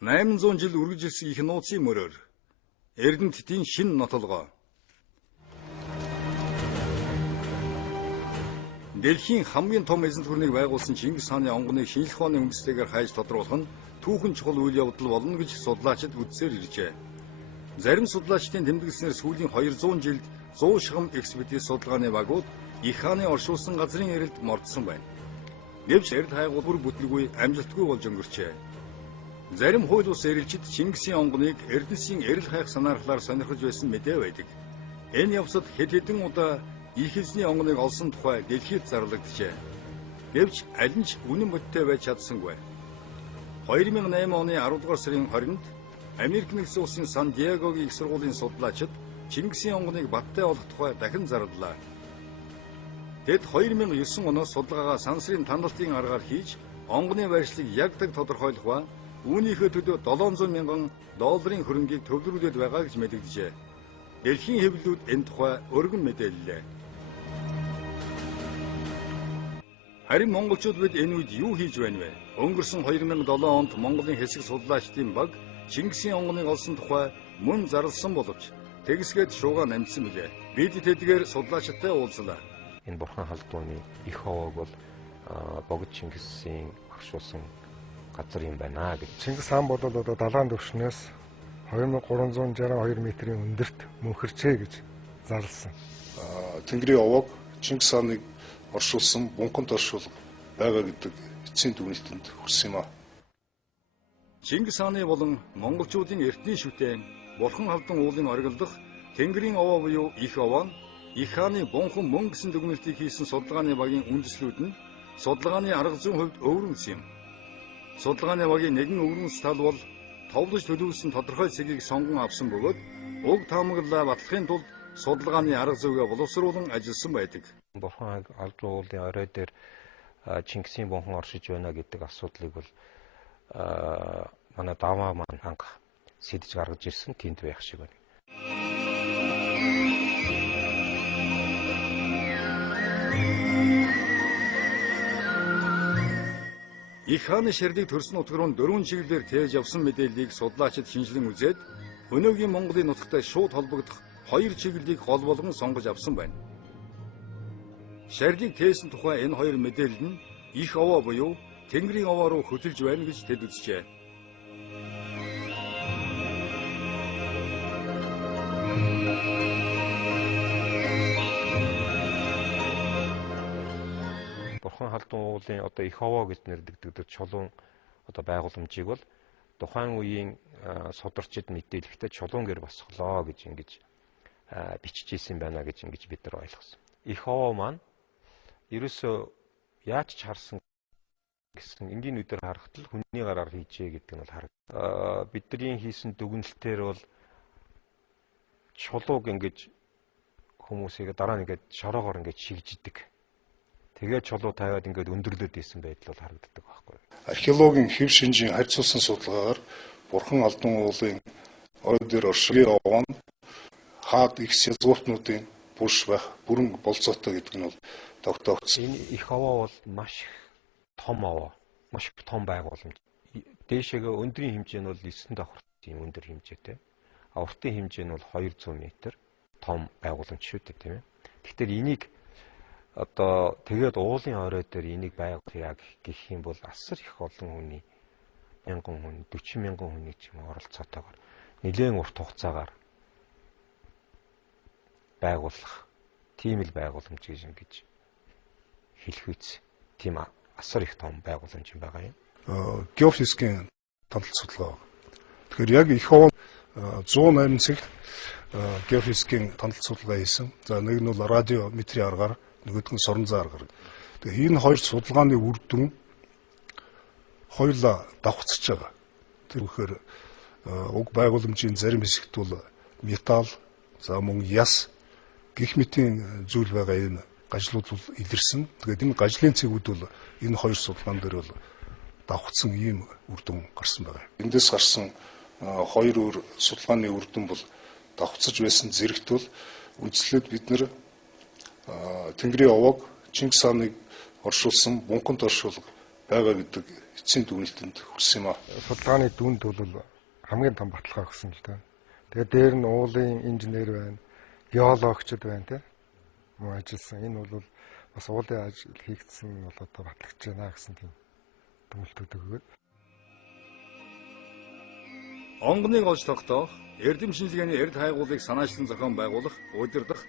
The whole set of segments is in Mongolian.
800 жил үргэлжилсэн их нууцын мөрөөр Эрдэнэтийн шинэ нотолгоо. Дэлхийн хамгийн том эзэнт гүрнийг байгуулсан Чингис хааны онгоныг шинжлэх ухааны үндэслэгээр хайж тодруулах нь түүхэн чухал үйл явдал болно гэж судлаачид үзсээр иржээ. Зарим судлаачдын тэмдэглэснээр сүүлийн 200 жилд 100 шигам экспедиц судалгааны багууд их хааны оршуулсан газрын эрэлд мордсон байна. Гэвч эрд хайгуул бүр бүтлгүй амжилтгүй болж өнгөрчээ. Зарим хууль бус эрэлжид Чингисийн онгоныг Эрдэнэтийн эрэл хайх санаархлаар сонирхож байсан мэдээ байдаг. Энэ явцад хэд хэдэн удаа их эзний онгоныг олсон тухай дэлхийд зарлагджээ. Гэвч аль нь ч үнэн бодтой байж чадсангүй. 2008 оны 10 дугаар сарын 20-нд Америк нэгдсэн улсын Сан Диегогийн их сургуулийн судлаачид Чингисийн онгоныг баттай олох тухай дахин зарлалаа. Тэд 2009 оноос судалгаагаа сансрын тандалтын аргаар хийж онгоны байршлыг яг даг тодорхойлох ба үүнийхээ төлөө $700,000 хөрөнгийг төвлөрүүлээд байгаа гэж мэдэгджээ. Дэлхийн хэвлэлүүд энэ тухай өргөн мэдээллээ. Харин монголчууд бид энэ үед юу хийж байна вэ? Өнгөрсөн 2007 онд Монголын хэсэг судлаачдын баг Чингисийн онгоныг олсон тухай мөн зарласан боловч тэгсгээд шуугаа намжсан билээ. Бид тэдгээр судлаачтай уулзлаа. Энэ бурхан халдууны их овоог бол богд Чингисийн агшуулсан газар юм байна гэж. Чингис хаан бол одоо далайн түвшнээс 2362 метрийн өндөрт мөнхөрчээ гэж зарласан. Тэнгэрийн овоог Чингис хааныг оршуулсан бунханд оршуулга байгаа гэдэг эцсийн дүгнэлтэнд хүрсэн юм а. Чингис хааны болон монголчуудын эртний шүтэн бурхан халдан уулын оргилдох Тэнгэрийн овоо буюу их овоо нь их хааны бунхан мөн гэсэн дүгнэлтийг хийсэн судалгааны багийн үндэслүүд нь судалгааны арга зүйн хувьд өвөрмс юм. Судалгааны багийн нэгэн өвөрмс тал бол товлож төлөвлөсөн тодорхой цэгийг сонгон авсан бөгөөд уг таамаглалаа батлахын тулд судалгааны арга зүйгээ боловсруулан ажилласан байдаг. Бурхан халдун уулын орой дээр Чингисийн бунхан оршиж байна гэдэг асуудлыг бол манай даваа маань анх сэдж гаргаж ирсэн тэнд байх шиг байна. Их хааны ширлийг төрсөн нутгаар нь 4 чиглэлээр тээж явсан мэдээллийг судлаачид шинжилэн үзээд өнөөгийн Монголын нутагтай шууд холбогдох 2 чиглэлийг хол болгон сонгож авсан байна. Ширлийг тээсэн тухай энэ 2 мэдээлэл нь их овоо буюу Тэнгэрийн овоо руу хөтөлж байна гэж тэд үзжээ. Бурхан халдун уулын одоо их овоо гэж нэрлэгддэг чулуун одоо байгууламжийг бол тухайн үеийн сударчид мэдээлэхдээ чулуун гэр босголоо гэж ингэж бичиж ийсэн байна гэж ингэж бид нар ойлгосон. Их овоо маань ерөөсөө яаж ч харсан гэсэн энгийн үдээр харахад л хүний гараар хийжээ гэдэг нь бол харагдав. Бидний хийсэн дүгнэлтээр бол чулууг ингэж хүмүүсийг дараа нь ингэж шороогоор ингэж шигждэг. Тэгээд чулуу тавиад ингээд өндөрлөд ийсэн байдал бол харагддаг байхгүй. Археологийн хэв шинжийн харьцуулсан судалгаагаар бурхан алдан уулын орой дээр оршилгийн овоо нь хаад их язгууртнуудын булш байх бүрэн болцоотой гэдэг нь бол тогтоогдсон. Энэ их овоо бол маш том овоо, маш том байгууламж. Дээшээгээ өндрийн хэмжээ нь бол 9 давхар тийм өндөр хэмжээтэй. Уртын хэмжээ нь бол 200 м том байгууламж шүү дээ, тийм ээ. Тэгэхээр энийг одоо тэгээд уулын орой дээр энийг байгуулах яг гэх юм бол асар их олон хүний 1000 хүн 40,000 хүний ч юм оролцоотойгоор нэлээд урт хугацаагаар байгуулах тийм л байгууламж гэж хэлэх үз. Тийм асар их том байгууламж юм байгаа юм. Геофизикийн тандалт судалгаа. Тэгэхээр яг их овоо 180 цагт геофизикийн тандалт судалгаа хийсэн. За нэг нь бол радиометрийн аргаар, нөгөөх нь сорон зан аргаар. Тэгэхээр энэ хоёр судалгааны үр дүн хоёулаа давхцаж байгаа. Тэр үхээр уг байгууламжийн зарим хэсэгт бол металл, за мөн яс гэх мэтийн зүйл байгаа энэ гажлууд бол илэрсэн. Тэгээд энэ гажлын цэгүүд бол энэ хоёр судалгаан дээр бол давхцсан ийм үр дүн гарсан байгаа. Эндээс гарсан хоёр өөр судалгааны үр дүн бол давхцаж байсан зэрэгт бол үндслээд бид нэр Тэнгэрийн овоог Чингис хааныг оршуулсан бунханд оршуулга байгаа гэдэг эцсийн дүгнэлтэнд хүрсэн юм аа. Судалгааны дүнд бол хамгийн том баталгаа өгсөн л дээ. Тэгээд дээр нь уулын инженер байна, геологчд байна тийм мөн ажилласан. Энэ бол бас уулын ажил хийгдсэн нь бол одоо батлагч байна гэсэн тийм дүгнэлтүүд өгөөд. Онгоныг олж тогтоох, эрдэм шинжилгээний эрд хайгуулыг санаачлан зохион байгуулах, удирдах,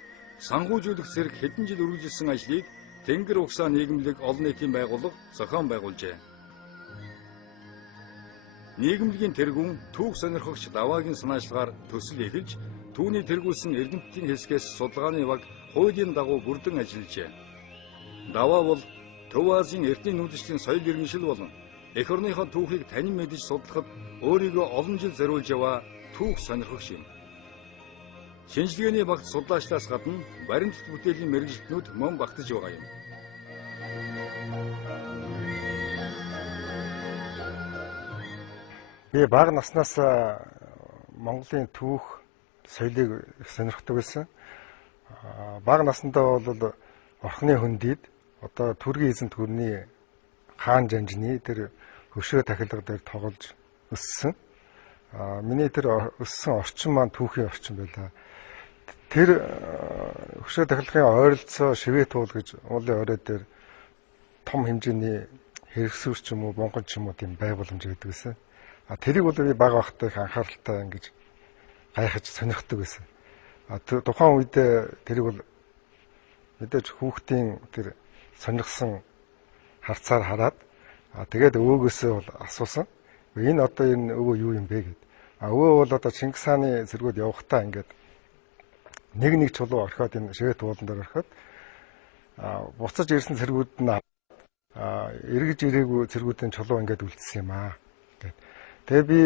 санхүүжүүлэх зэрэг хэдэн жил үргэлжилсэн ажлыг Тэнгэр угсаа нийгэмлэг олон нийтийн байгууллага зохион байгуулжээ. Нийгэмлэгийн тэргүүн түүх сонирхогч Даваагийн санаачлагаар төсөл эхэлж, түүний тэргүүлсэн эрдэмтдийн хэсгээс судалгааны баг хуулийн дагуу бүрдэн ажиллажээ. Даваа бол Төв Азийн эртний нүүдчлийн соёл иргэншил болон эх орныхоо түүхийг танин мэдэж судлахад өөрийгөө олон жил зориулж яваа түүх сонирхогч юм. Шинжилгээний багт судлаачлаас гадна баримтат бүтээлийн мэргэжилтнүүд мөн багтаж байгаа юм. Би бага наснаас Монголын түүх соёлыг их сонирхдаг байсан. Бага наснда бол орхны хөндийд одоо түргийн эзэнт гүрний хаан жанжны тэр хөшөө тахилга дээр тоглож өссөн. Миний тэр өссөн орчин маань түүхийн орчин байлаа. Тэр хөшөө тахилгын ойролцоо шивээ туул гэж уулын орой дээр том хэмжээний хэрэгсүүр ч юм уу, бонгон ч юм уу тийм байгууламж гэдэг байсан. Тэрийг бол би бага байхдаа их анхааралтай ингэж гайхаж сонирхдаг байсан. Тухайн үед тэрийг бол мэдээж хүүхдийн тэр сонирхсан харцаар хараад тэгээд өвөөгөөсөө бол асуусан. Энэ одоо энэ өвөө юу юм бэ гэд. Өвөө бол одоо Чингис хааны зэргүүд явахдаа ингээд нэг чулуу орхиод энэ шивээ туулан дээр орхиод буцаж ирсэн зэргүүд нь эргэж ирээгүй зэргүүдийн чулуу ингээд үлдсэн юм аа. Тэгээ би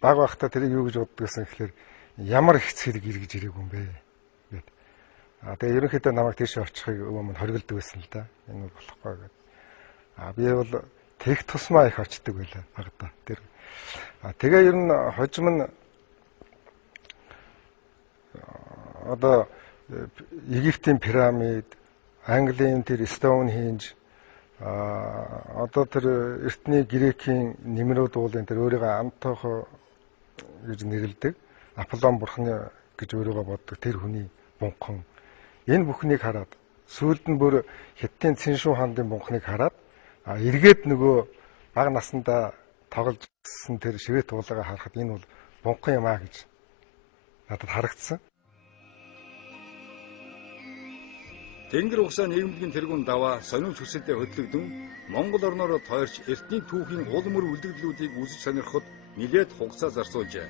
бага байхдаа тэрийг юу гэж боддог гэсэн гэхээр ямар их зэрэг эргэж ирээгүй юм бэ гэд. Тэгээ ерөнхийдөө намайг тийш очихыг өвөө минь хориглдог байсан л да. Энэ бол болохгүй гэд. Би бол тех тусмаа их очдөг байлаа багада тэр. Тэгээ ер нь хожим нь одоо Египтийн пирамид, Английн тэр Стоунхенж, одоо тэр эртний Грекийн нэмрүүд уулын тэр өөрийгөө Антохо гэж нэрлэдэг, Аполлон бурхны гэж өөрийгөө боддог тэр хүний бунхан. Энэ бүхнийг хараад сүүлд нь бүр Хятадын Циншүү хааны бунханыг хараад эргээд нөгөө бага насндаа тоглож гисэн тэр шивээ туулгаа харахад энэ бол бунхан юм аа гэж надад харагдсан. Тэнгэр угсаа нийгэмлэгийн тэргүүн Даваа сониуч хүсэлтэд хөдлөгдөн Монгол орноор тойрч эртний түүхийн уул мөр үлдэгдлүүдийг үзэж сонирхоход нэлээд хугацаа зарцуулжээ.